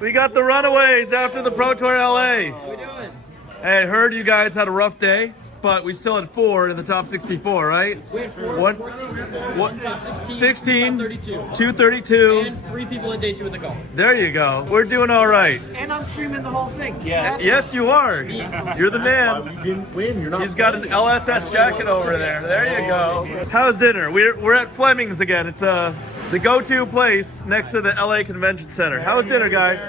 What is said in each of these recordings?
We got the Runaways after the Pro Tour LA. How we doing? Hey, I heard you guys had a rough day, but we still had 4 in the top 64, right? We had 4, One- 464, top 16, 16, top 32. 232. And 3 people in day 2 with the call. There you go. We're doing all right. And I'm streaming the whole thing. Yes. Yes, you are. You're the man. You didn't win. You're not. He's got an LSS jacket over there. There you go. How's dinner? We're at Fleming's again. It's the go-to place next to the LA Convention Center. How's dinner, guys?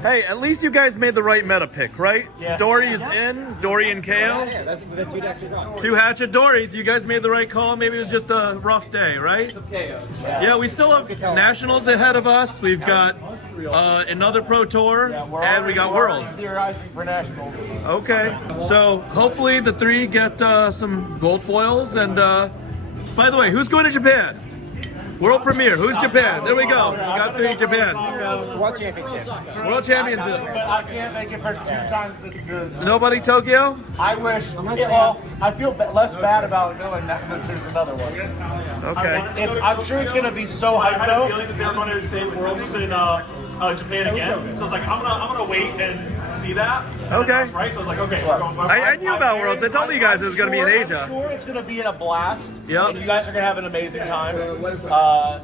Hey, at least you guys made the right meta pick, right? Yes. Dory's in, Dory and Kale. Yeah, that's the 2 decks we got. 2 Hatchet Dorys. You guys made the right call. Maybe it was just a rough day, right? It's okay. Yeah, we still have Nationals ahead of us. We've got another Pro Tour, and we got Worlds. Theorizing for nationals. Okay, so hopefully the 3 get some gold foils. And by the way, who's going to Japan? World premiere. Who's Japan? There we go. We got 3 Japan. World Championship. World champions. I can't make it for 2 times. Nobody Tokyo? I wish. Well, I feel less bad about going now that there's another one. Okay. I'm sure it's going to be so hyped I had a though. feeling that they were going to say Worlds was in Japan again. So I was like, I'm gonna wait and see that. And Okay. I was right. So I was like, okay. We're going, I knew about Worlds. I told you guys it was going to be in I'm Asia. sure it's going to be in a blast. Yep. And you guys are going to have an amazing time.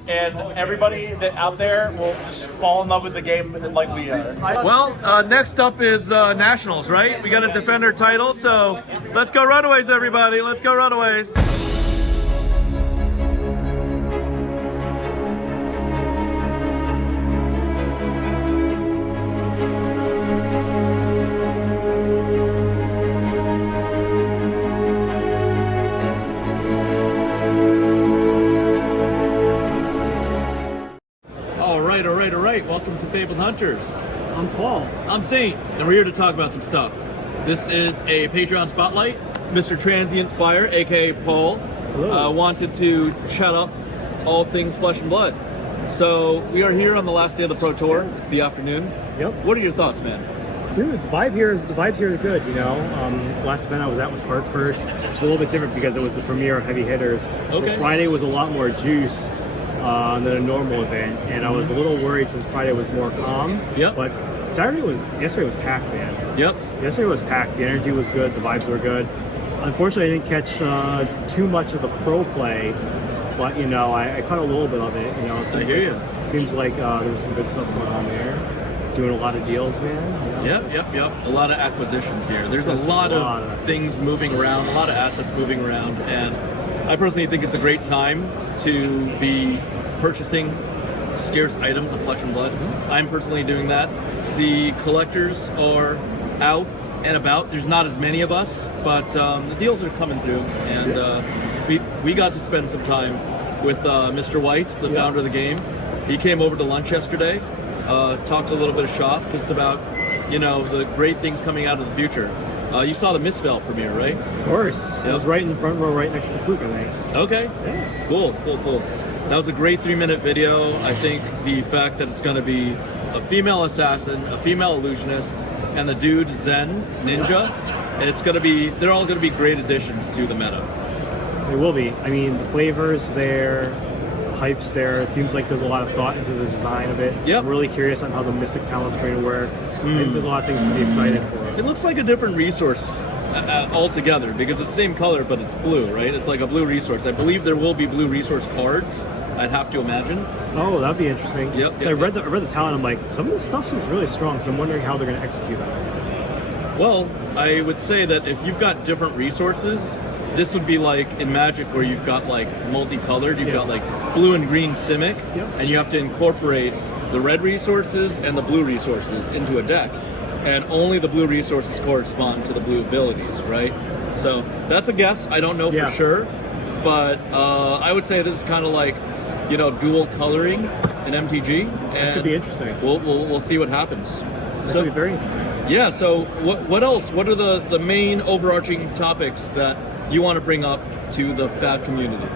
And everybody that out there will just fall in love with the game like we are. Well, next up is Nationals, right? We got to defend our title, so let's go Runaways, everybody. Let's go Runaways. All right. Welcome to FaBled Hunters. I'm Paul. I'm Saint, and we're here to talk about some stuff. This is a Patreon spotlight. Mr. TransientFire, aka Paul, wanted to chat up all things flesh and blood. So we are here on the last day of the Pro Tour. It's the afternoon. Yep. What are your thoughts, man? Dude, the vibes here are good, you know. Last event I was at was Hartford. It was a little bit different because it was the premiere of Heavy Hitters. Okay. So Friday was a lot more juiced than a normal event, and I was a little worried since Friday was more calm. Yep. But yesterday was packed, man. Yep. Yesterday was packed. The energy was good. The vibes were good. Unfortunately, I didn't catch too much of the pro play, but you know, I caught a little bit of it. You know, I hear you. Seems like there was some good stuff going on there. Doing a lot of deals, man. You know? Yep. A lot of acquisitions here. There's That's a lot of things moving around, a lot of assets moving around, and I personally think it's a great time to be purchasing scarce items of flesh and blood. I'm personally doing that. The collectors are out and about. There's not as many of us, but the deals are coming through, and we got to spend some time with Mr. White, the founder of the game. He came over to lunch yesterday, talked a little bit of shop, just about, you know, the great things coming out of the future. You saw the Misspell premiere, right? Of course. Yep. I was right in the front row, right next to Fluke, I think. Okay. Yeah. Cool. That was a great 3-minute video. I think the fact that it's going to be a female assassin, a female illusionist, and the dude Zen Ninja, they're all going to be great additions to the meta. They will be. I mean, the flavor's there, the hype's there. It seems like there's a lot of thought into the design of it. Yep. I'm really curious on how the Mystic Talent's going to work. I think there's a lot of things to be excited for. It looks like a different resource altogether because it's the same color, but it's blue, right? It's like a blue resource. I believe there will be blue resource cards. I'd have to imagine. Oh, that'd be interesting. Yep. So I read the talent. I'm like, some of this stuff seems really strong. So I'm wondering how they're going to execute on it. Well, I would say that if you've got different resources, this would be like in Magic where you've got like multicolored. You've got like blue and green Simic, and you have to incorporate the red resources and the blue resources into a deck. And only the blue resources correspond to the blue abilities, right? So that's a guess. I don't know for sure, but I would say this is kind of like, you know, dual coloring in MTG, and That could be interesting. We'll see what happens. That could be very interesting. Yeah. So what else? What are the main overarching topics that you want to bring up to the Fab community?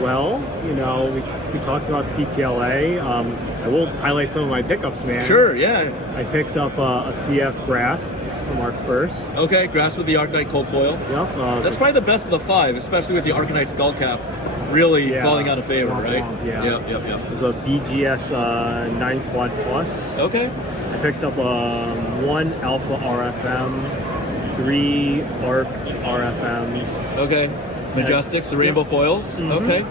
Well, you know, we talked about PTLA. I will highlight some of my pickups, man. Sure. Yeah. I picked up a CF Grasp from Mark First. Okay. Grass with the Arcanite Cold Foil. Yep. That's probably the best of the 5, especially with the Arcanite Skullcap really Yeah. falling out of favor, right? Yeah. Yep. It was a BGS 9 Quad Plus. Okay. I picked up 1 Alpha RFM, 3 ARC RFMs. Okay. Majestics, the rainbow foils. Okay.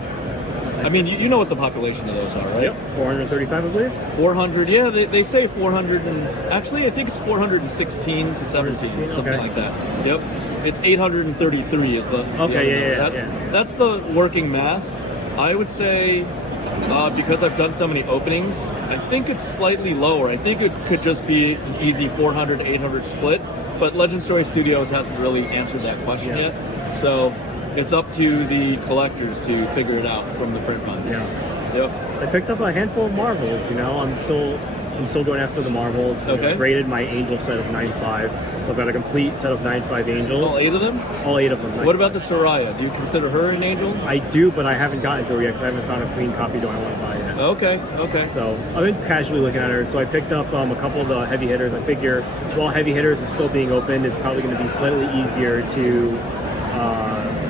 I mean, you know what the population of those are, right? Yep, 435, I believe. 400. Yeah, they say 400, and actually, I think it's 416 to 17, 416, something okay. like that. Yep. It's 833 is the. Okay, that's, yeah. That's the working math. I would say, because I've done so many openings, I think it's slightly lower. I think it could just be an easy 400 800 split, but Legend Story Studios hasn't really answered that question yet. So it's up to the collectors to figure it out from the print runs. Yeah. Yep. I picked up a handful of Marvels. You know, I'm still going after the Marvels. Okay. I graded my Angel set of 9.5, so I've got a complete set of 9.5 Angels. All 8 of them? All 8 of them. What about the Soraya? Do you consider her an angel? I do, but I haven't gotten to her yet because I haven't found a clean copy. Do I want to buy it? Okay. So I've been casually looking at her. So I picked up a couple of the heavy hitters. I figure while heavy hitters is still being opened, it's probably going to be slightly easier to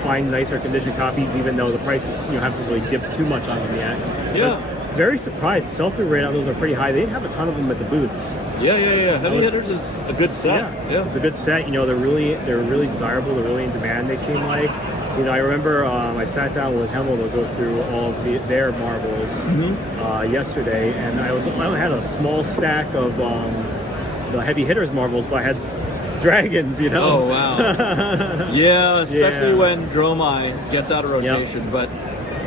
find nicer condition copies, even though the prices haven't really dipped too much on them yet. Yeah. But very surprised. The sell-through rate on those are pretty high. They didn't have a ton of them at the booths. Yeah. Heavy hitters is a good set. Yeah. It's a good set. They're really desirable. They're really in demand. They seem like. I remember I sat down with Hemel to go through all of their Marvels yesterday, and I only had a small stack of the heavy hitters Marvels, but I had dragons. Oh wow. Yeah, especially Yeah. when Dromai gets out of rotation. Yep. But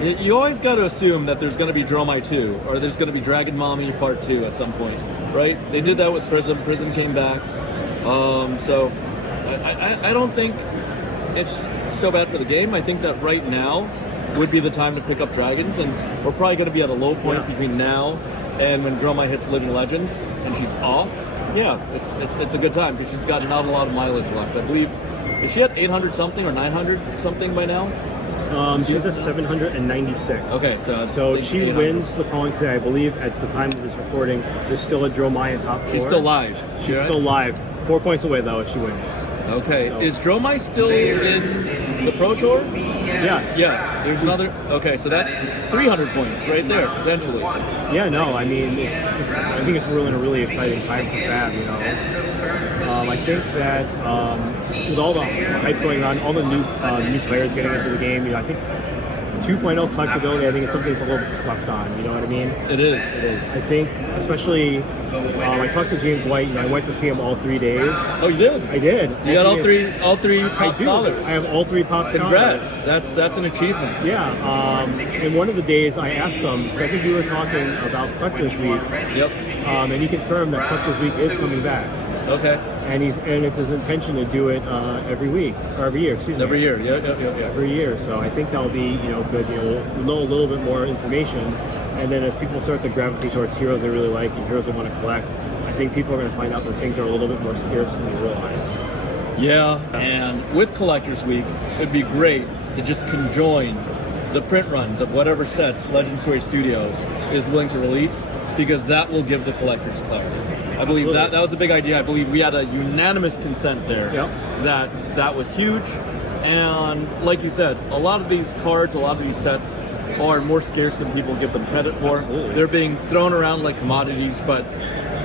you always got to assume that there's going to be Dromai 2, or there's going to be Dragon Mommy Part 2 at some point, right? They did that with Prism. Prism came back. So I don't think it's so bad for the game. I think that right now would be the time to pick up dragons, and we're probably going to be at a low point between now and when Dromai hits Living Legend and she's off. Yeah, it's a good time because she's got not a lot of mileage left. I believe, is she at 800 something or 900 something by now? She's at 796. Okay, so she 800. wins the calling today. I believe at the time of this recording, there's still a Dromai in top 4. She's still live. She's right? still live. 4 points away though if she wins. Okay, So- is Dromai still in the Pro Tour? Yeah. Yeah, there's another. Okay, so that's 300 points right there potentially. Yeah, no, I mean it's I think it's really a really exciting time for Fab. I think that with all the hype going on, all the new players getting into the game, I think 2.0 collectability, I think is something that's a little bit slept on. You know what I mean? It is. I think, especially, I talked to James White. I went to see him all 3 days. Oh, you did? I did. You got all three I pop do. collars. I have all 3 pop Congrats. collars. That's an achievement. Yeah. And one of the days I asked him, because I think we were talking about Collectors Week, Yep. and he confirmed that Collectors Week is coming back. Okay. And it's his intention to do it every week or every year. Excuse me. Every year. Yeah. Every year. So I think that'll be good. We'll know a little bit more information, and then as people start to gravitate towards heroes they really like and heroes they want to collect, I think people are going to find out that things are a little bit more scarce than they realize. Yeah. And with Collectors Week, it'd be great to just conjoin the print runs of whatever sets Legend Story Studios is willing to release, because that will give the collectors clarity. I believe Absolutely. that was a big idea. I believe we had a unanimous consent there. Yep. That was huge. And like you said, a lot of these cards, a lot of these sets are more scarce than people give them credit for. Absolutely. They're being thrown around like commodities, but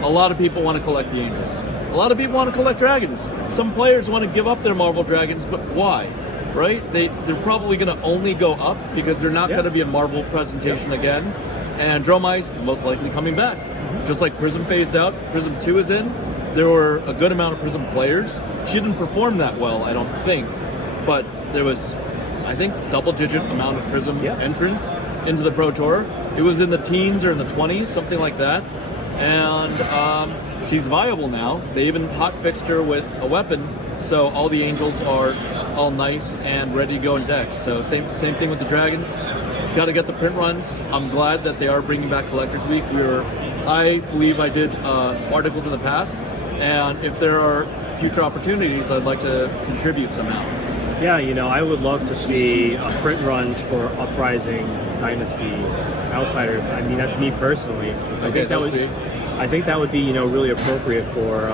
a lot of people want to collect the angels. A lot of people want to collect dragons. Some players want to give up their Marvel dragons, but why? Right? They're probably going to only go up because they're not going to be a Marvel presentation again. And Dromai's most likely coming back. Just like Prism phased out, Prism 2 is in. There were a good amount of Prism players. She didn't perform that well, I don't think. But there was, I think, double-digit amount of Prism entrants into the Pro Tour. It was in the teens or in the 20s, something like that. And she's viable now. They even hot-fixed her with a weapon, so all the angels are all nice and ready to go in decks. So same thing with the dragons. Got to get the print runs. I'm glad that they are bringing back Collectors Week. I believe I did articles in the past, and if there are future opportunities, I'd like to contribute somehow. Yeah, I would love to see print runs for Uprising, Dynasty, Outsiders. I mean, that's me personally. I think that would be really appropriate for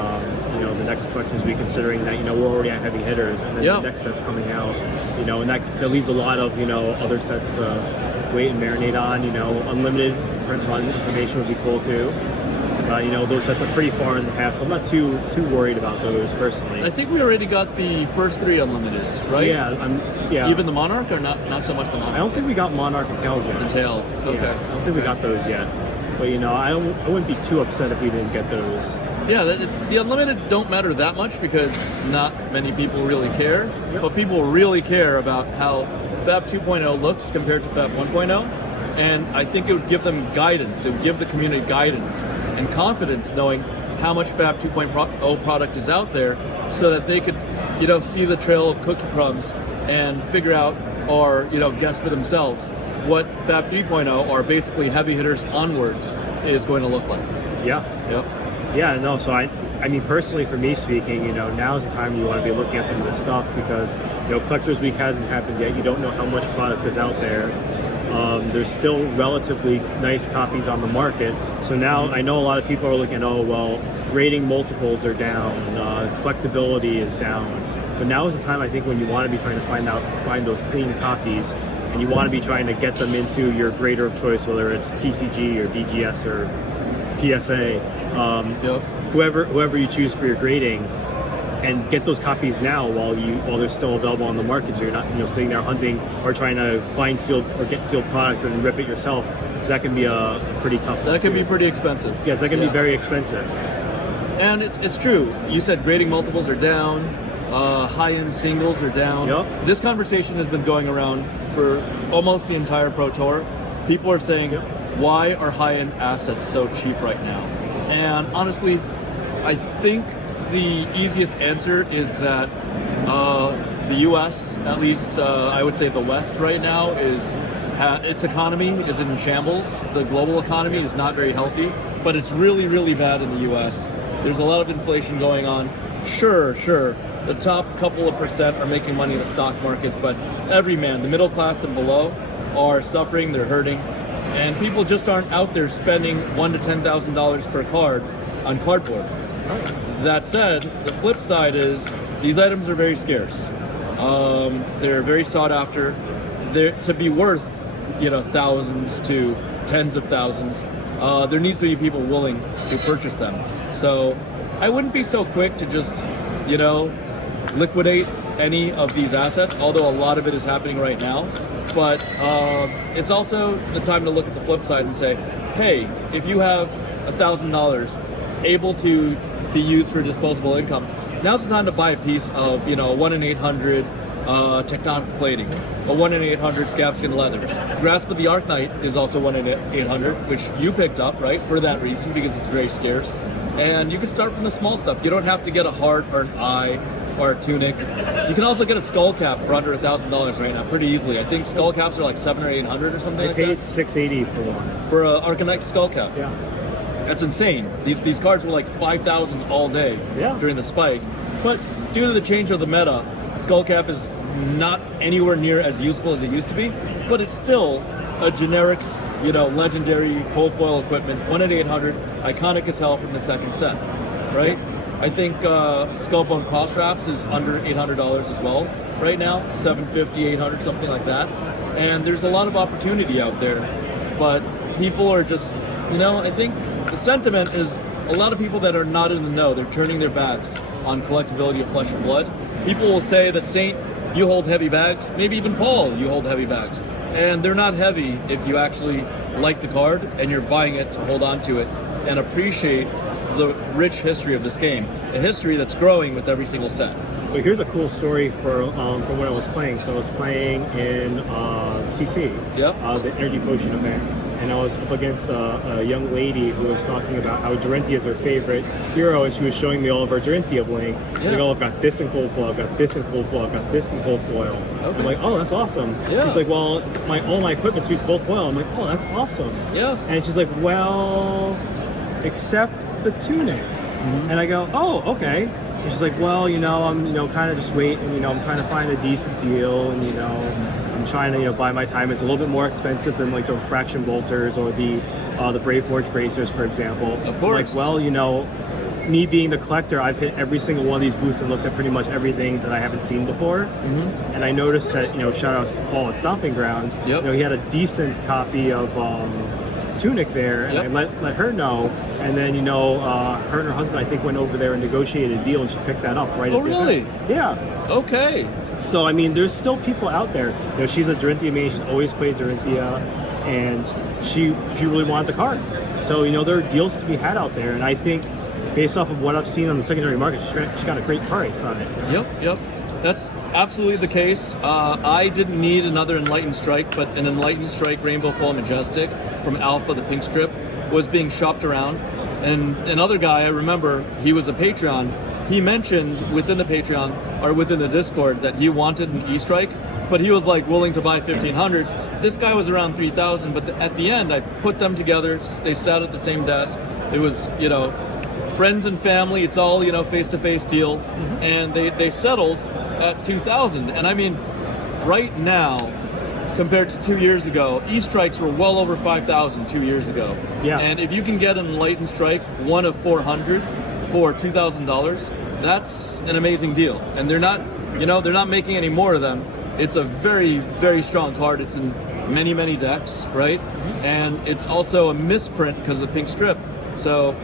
the next collectors week, considering that we're already at heavy hitters, and then Yeah. the next set's coming out, and that leaves a lot of other sets to wait and marinate on. Unlimited print run information would be cool too. Those sets are pretty far in the past, so I'm not too worried about those personally. I think we already got the first 3 Unlimiteds, right? Yeah. Even the Monarch, or not so much the Monarch? I don't think we got Monarch and Tails yet. The Tails. Okay. Yeah, I don't think we got those yet. But I wouldn't be too upset if we didn't get those. Yeah, the Unlimited don't matter that much because not many people really care. Yep. But people really care about how Fab 2.0 looks compared to Fab 1.0. And I think it would give them guidance. It would give the community guidance and confidence knowing how much Fab 2.0 product is out there so that they could, see the trail of cookie crumbs and figure out or, guess for themselves what Fab 3.0 or basically heavy hitters onwards is going to look like. Yeah. Yep. Yeah, no, so I mean, personally, for me speaking, now is the time you want to be looking at some of this stuff because, Collectors Week hasn't happened yet. You don't know how much product is out there. There's still relatively nice copies on the market. So now I know a lot of people are looking, grading multiples are down, collectability is down. But now is the time, I think, when you want to be trying to find those clean copies, and you want to be trying to get them into your grader of choice, whether it's PCG or DGS or PSA, whoever you choose for your grading, and get those copies now while they're still available on the market, so you're not sitting there hunting or trying to find sealed or get sealed product and rip it yourself, because that can be a pretty tough. That can be pretty expensive. Yes, that can be very expensive. And it's true. You said grading multiples are down, high-end singles are down. Yep. This conversation has been going around for almost the entire Pro Tour. People are saying, why are high-end assets so cheap right now? And honestly, I think the easiest answer is that the U.S., at least I would say the West right now, its economy is in shambles. The global economy is not very healthy, but it's really, really bad in the U.S. There's a lot of inflation going on. Sure, the top couple of percent are making money in the stock market, but every man, the middle class and below, are suffering, they're hurting, and people just aren't out there spending $1,000 to $10,000 per card on cardboard. That said, the flip side is these items are very scarce. They're very sought after. To be worth, thousands to tens of thousands, there needs to be people willing to purchase them. So I wouldn't be so quick to just, liquidate any of these assets, although a lot of it is happening right now. But it's also the time to look at the flip side and say, hey, if you have $1,000 able to be used for disposable income, now's the time to buy a piece of, 1 in 800 tectonic plating, a 1 in 800 scabskin leathers. Grasp of the Arknight is also 1 in 800, which you picked up, right, for that reason, because it's very scarce. And you can start from the small stuff. You don't have to get a heart or an eye or a tunic. You can also get a skull cap for under $1,000 right now, pretty easily. I think skull caps are like 700 or 800 or something like that. I paid $680 for one. For an Arknight skull cap. Yeah. That's insane. These cards were like 5,000 all day during the spike. But due to the change of the meta, Skullcap is not anywhere near as useful as it used to be, but it's still a generic, legendary cold foil equipment, 1 in 800, iconic as hell from the second set, right? I think Skullbone Cross Wraps is under $800 as well right now, $750, $800, something like that. And there's a lot of opportunity out there, but people are just, I think the sentiment is a lot of people that are not in the know, they're turning their backs on collectability of Flesh and Blood. People will say that Saint, you hold heavy bags, maybe even Paul, you hold heavy bags. And they're not heavy if you actually like the card and you're buying it to hold on to it and appreciate the rich history of this game, a history that's growing with every single set. So here's a cool story from when I was playing. So I was playing in CC, the Energy Potion event, and I was up against a young lady who was talking about how Dorinthia is her favorite hero, and she was showing me all of her Dorinthia bling. She's like, oh, I've got this in cold foil, I've got this in cold foil, I've got this in cold foil. Okay. I'm like, oh, that's awesome. Yeah. She's like, well, all my equipment suits cold foil. I'm like, oh, that's awesome. Yeah. And she's like, well, except the tunic. Mm-hmm. And I go, oh, okay. And she's like, well, I'm, kind of just waiting, I'm trying to find a decent deal, and, I'm trying to, buy my time. It's a little bit more expensive than, like, the refraction bolters or the Brave Forge bracers, for example. Of course. I'm like, well, me being the collector, I've hit every single one of these booths and looked at pretty much everything that I haven't seen before. And I noticed that, shout out to Paul at Stomping Grounds, he had a decent copy of Tunic there, and I let her know. And then, her and her husband, I think, went over there and negotiated a deal, and she picked that up right at the really? event. Yeah. Okay. So, I mean, there's still people out there. She's a Dorinthia main. She's always played Dorinthia, and she really wanted the card. So, there are deals to be had out there, and I think based off of what I've seen on the secondary market, she got a great price on it. Yep. That's absolutely the case. I didn't need another Enlightened Strike, but an Enlightened Strike Rainbow Fall Majestic from Alpha, the pink strip, was being shopped around. And another guy, I remember, he was a Patreon. He mentioned within the Patreon, or within the Discord, that he wanted an E-Strike, but he was like willing to buy 1,500. This guy was around 3,000, but at the end, I put them together. They sat at the same desk. It was, friends and family. It's all, face-to-face deal. And they settled at 2,000. And I mean, right now, compared to 2 years ago, E-Strikes were well over 5,000 2 years ago. Yeah. And if you can get an Enlightened Strike, one of 400 for $2,000, that's an amazing deal. And they're not making any more of them. It's a very, very strong card. It's in many, many decks, right? And it's also a misprint because of the pink strip. So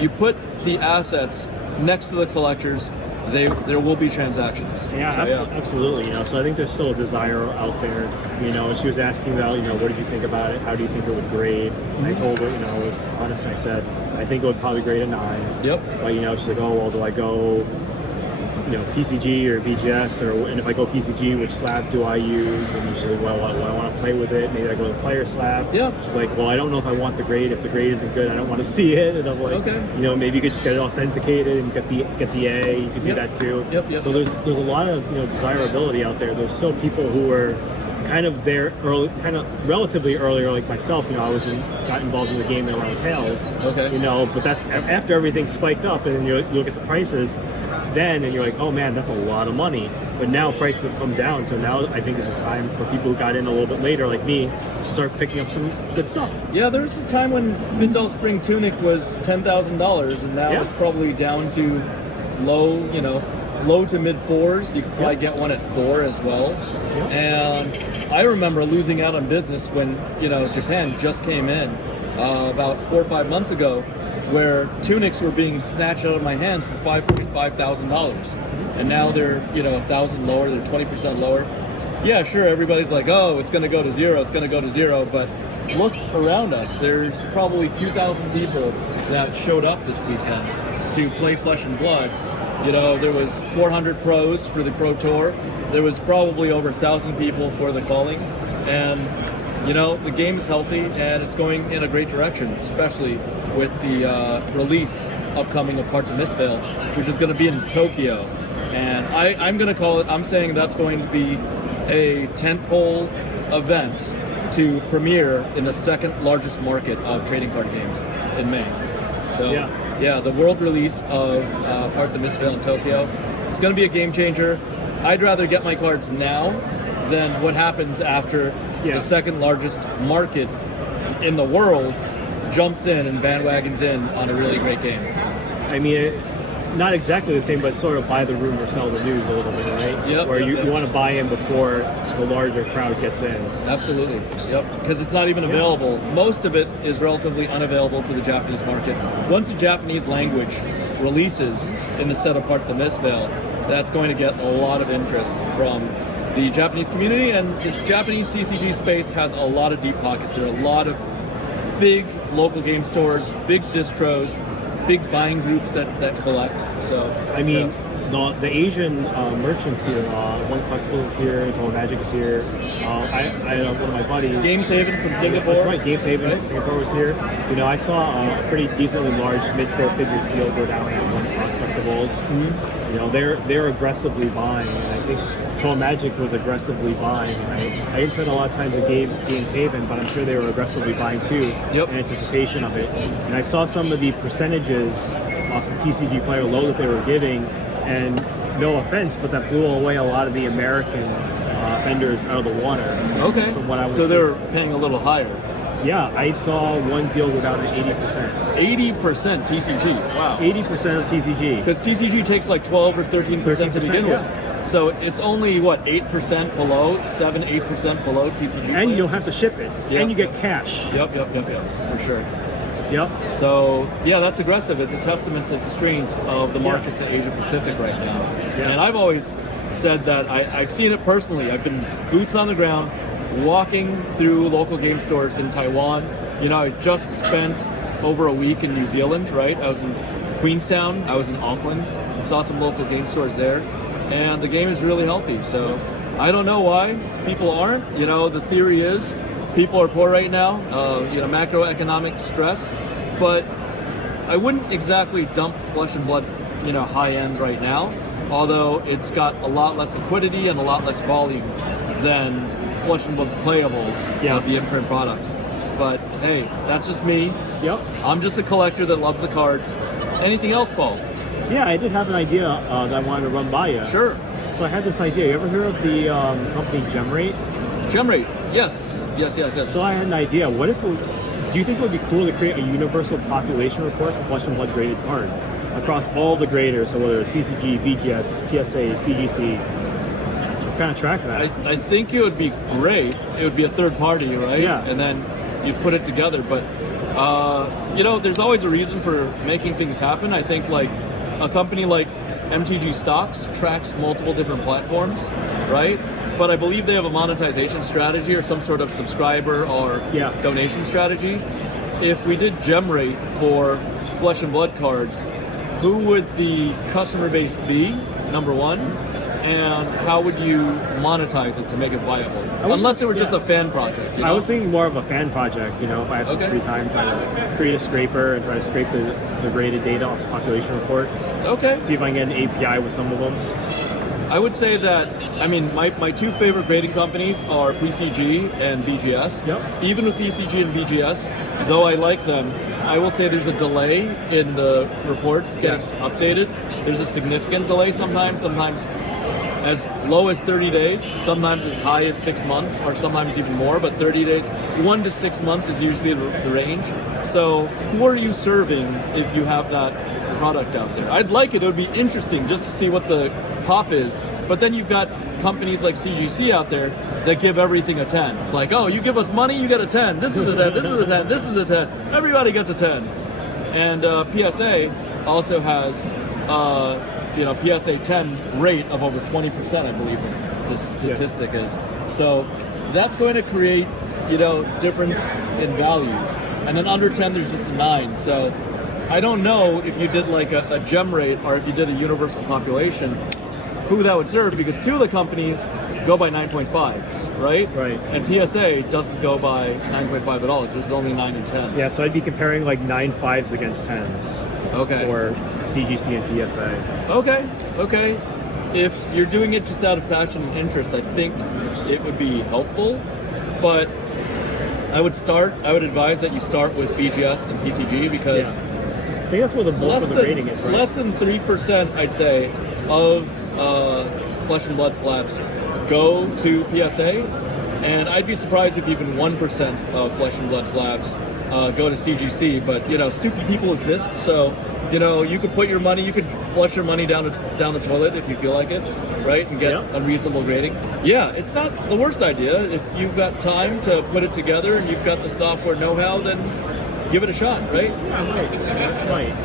you put the assets next to the collectors, there will be transactions. Yeah, So, absolutely. So I think there's still a desire out there. And she was asking about, what did you think about it? How do you think it would grade? And I told her, I was honest. I said, I think it would probably grade a 9. Yep. But she's like, oh well, do I go, PCG or BGS, and if I go PCG, which slab do I use? And she's like, well, I want to play with it. Maybe I go to the player slab. Yeah. She's like, well, I don't know if I want the grade. If the grade isn't good, I don't want to see it. And I'm like, okay. Maybe you could just get it authenticated and get the A. You could do that too. Yep. So there's a lot of desirability out there. There's still people who are kind of there early, kind of relatively earlier, like myself. I got involved in the game around Tails. Okay. But that's after everything spiked up, and then you look at the prices. And you're like, oh man, that's a lot of money. But now prices have come down, so now I think is a time for people who got in a little bit later, like me, to start picking up some good stuff. Yeah, there was a time when Findel Spring Tunic was $10,000, and now it's probably down to low to mid 4s. You could probably get one at 4 as well. And I remember losing out on business when Japan just came in about 4 or 5 months ago, where tunics were being snatched out of my hands for $5,000, and now they're 1,000 lower, they're 20% lower. Yeah, sure, everybody's like, oh, it's going to go to zero, but look around us. There's probably 2,000 people that showed up this weekend to play Flesh and Blood. There was 400 pros for the Pro Tour. There was probably over 1,000 people for the calling, and the game is healthy and it's going in a great direction, especially with the release upcoming of Part to Mistveil, which is going to be in Tokyo. And I'm going to call it, I'm saying that's going to be a tentpole event to premiere in the second largest market of trading card games in May. So yeah, the world release of Part to Mistveil in Tokyo, it's going to be a game changer. I'd rather get my cards now than what happens after the second largest market in the world jumps in and bandwagons in on a really great game. I mean, not exactly the same, but sort of buy the rumor, sell the news a little bit, right? Yep. Where you want to buy in before the larger crowd gets in. Absolutely. Yep. Because it's not even available. Most of it is relatively unavailable to the Japanese market. Once the Japanese language releases in the set of Part of the Mistveil, that's going to get a lot of interest from the Japanese community, and the Japanese TCG space has a lot of deep pockets. There are a lot of big local game stores, big distros, big buying groups that collect. So I mean, the Asian merchants here, One Collectibles is here, Total Magic is here. I one of my buddies, Games Haven from Singapore. That's right, Games Haven from Singapore was here. I saw a pretty decently large mid-4 figures deal go down at One Collectibles. Mm-hmm. They're aggressively buying, and I think Total Magic was aggressively buying. I didn't spend a lot of time at Games Haven, but I'm sure they were aggressively buying too in anticipation of it. And I saw some of the percentages off the TCG Player low that they were giving, and no offense, but that blew away a lot of the American vendors out of the water. Okay. From what I was so they're paying a little higher. Yeah, I saw one deal go down to 80%. 80% TCG. Wow. 80% of TCG. Because TCG takes like 12 or 13% to begin with. yeah. So it's only, what, 8% below, 8% below TCG? And you don't have to ship it. Yep. And you get cash. Yep, for sure. Yep. So, yeah, that's aggressive. It's a testament to the strength of the markets in Asia Pacific right now. Yeah. And I've always said that I've seen it personally. I've been boots on the ground, walking through local game stores in Taiwan. You know, I just spent over a week in New Zealand, right? I was in Queenstown, I was in Auckland, saw some local game stores there, and the game is really healthy. So I don't know why people aren't. You know, the theory is people are poor right now, you know, macroeconomic stress, but I wouldn't exactly dump Flesh and Blood, you know, high end right now, although it's got a lot less liquidity and a lot less volume than Flesh and Blood playables of the imprint products. But hey, that's just me. Yep. I'm just a collector that loves the cards. Anything else, Paul? Yeah, I did have an idea that I wanted to run by you. Sure. So I had this idea. You ever heard of the company Gemrate? Gemrate, yes. So I had an idea. What if, do you think it would be cool to create a universal population report for Flesh and Blood graded cards across all the graders, so whether it's PCG, BGS, PSA, CGC, just kind of track that? I think it would be great. It would be a third party, right? Yeah. And then you put it together. But, you know, there's always a reason for making things happen. I think, like, a company like MTG Stocks tracks multiple different platforms, right? But I believe they have a monetization strategy or some sort of subscriber or donation strategy. If we did Gemrate for Flesh and Blood cards, who would the customer base be, number one? And how would you monetize it to make it viable? Unless it were just a fan project. You know? I was thinking more of a fan project, you know, if I have some free time, try to create a scraper and try to scrape the graded data off population reports. Okay. See if I can get an API with some of them. I would say that, I mean, my two favorite grading companies are PCG and BGS. Yep. Even with PCG and BGS, though I like them, I will say there's a delay in the reports getting updated. There's a significant delay sometimes as low as 30 days, sometimes as high as 6 months, or sometimes even more, but 30 days, 1 to 6 months is usually the range. So who are you serving if you have that product out there? I'd like it would be interesting just to see what the pop is, but then you've got companies like CGC out there that give everything a 10. It's like, oh, you give us money, you get a 10. This is a 10, this is a 10, this is a 10. Everybody gets a 10. And PSA also has you know, PSA 10 rate of over 20%, I believe the statistic is. So that's going to create, you know, difference in values. And then under 10, there's just a 9. So I don't know if you did like a gem rate or if you did a universal population, who that would serve, because two of the companies go by 9.5s, right? Right. And PSA doesn't go by 9.5 at all. So there's only 9 and 10. Yeah, so I'd be comparing like 9 5s against 10s. Okay. For CGC and PSA. Okay. If you're doing it just out of passion and interest, I think it would be helpful. But I would advise that you start with BGS and PCG because I think that's where the bulk of the rating is, right? Less than 3%, I'd say, of Flesh and Blood slabs go to PSA, and I'd be surprised if even 1% of Flesh and Blood slabs go to CGC. But you know, stupid people exist, so you know you could put your money, you could flush your money down the toilet if you feel like it, right, and get unreasonable grading. Yeah, it's not the worst idea if you've got time to put it together and you've got the software know-how. Then give it a shot, right? Right.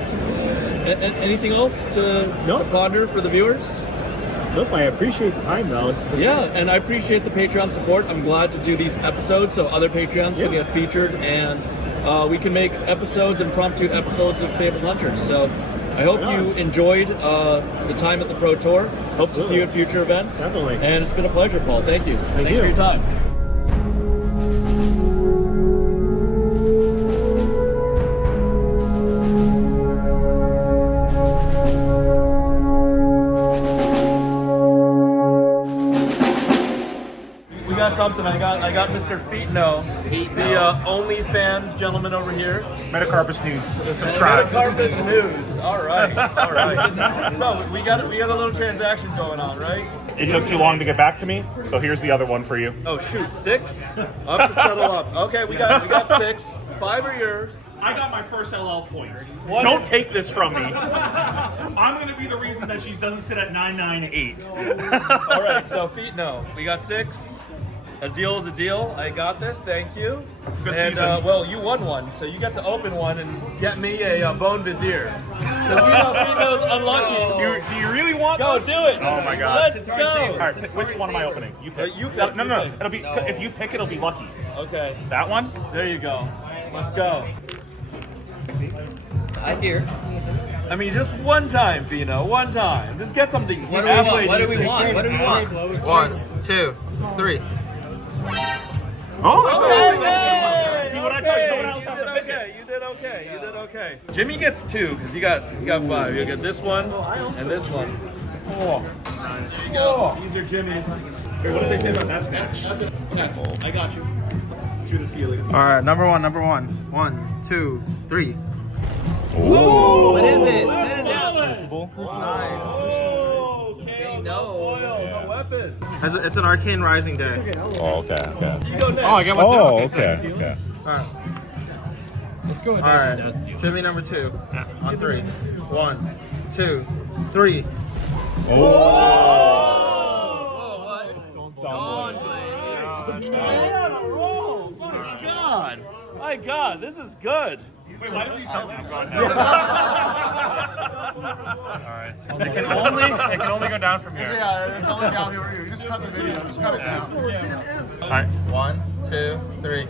Anything else to ponder for the viewers? Nope, I appreciate the time though. Yeah, and I appreciate the Patreon support. I'm glad to do these episodes so other Patreons can get featured, and we can make impromptu episodes of FaBled Hunters. So I hope you enjoyed the time at the Pro Tour. Hope to see you at future events. Definitely. And it's been a pleasure, Paul. Thank you. Thanks you for your time. Something. I got Mr. Feetno hate the OnlyFans gentleman over here. Metacarpus News. Subscribe. Metacarpus News. All right, all right. So we got a little transaction going on, right? It took too long to get back to me, so here's the other one for you. Oh shoot, 6? I'll have to settle up. Okay, we got 6. 5 are yours. I got my first LL point. Don't take this from me. I'm going to be the reason that she doesn't sit at 998. All right, so feet no. We got 6. A deal is a deal. I got this. Thank you. Good And season. well, you won one, so you got to open one and get me a bone vizier. Because we know Fino's unlucky. Do you really want Go this? do it. Oh my god. Let's All go. right, which one am I opening? You pick. You pick, No, you no, pick. it'll be if you pick, it'll be lucky. Okay, That one? there you go. Let's go. I hear. I mean, just one time, Fino. One time. Just get something. What do we want? halfway What do we decent. want? What do we want? 1, 2, 3. Oh, See what I tell you, someone else has to pick it. You did okay. You did okay. Jimmy gets 2 because he got 5. You get this one and this one. Oh. These are Jimmy's. Wait, what did they say about that snatch? I got you. Shoot it to you later. All right, number one. 1, 2, 3. What is it? Oh, okay, no. foil, no weapon. It's an Arcane Rising deck. Oh, okay. You go next. Oh, I get one too. Okay. All right. Let's go with All this. right. Jimmy number 2 on 3. 1, 2, 3. My God, this is good. Wait, why did we sell these? It can only go down from here. Yeah, it's only down here. You just cut the video. Just cut it down. All right. 1, 2, 3.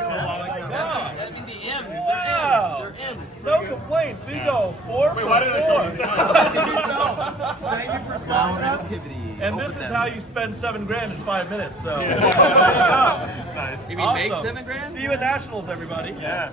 That'd be the M's. Wow. They're M's. No complaints. We go 4 for 4. Why did I sell these? Thank you for selling them. And this is how you spend $7 grand in 5 minutes. So there you go. Nice. You mean make Awesome. $7 grand? See you at Nationals, everybody. Yeah.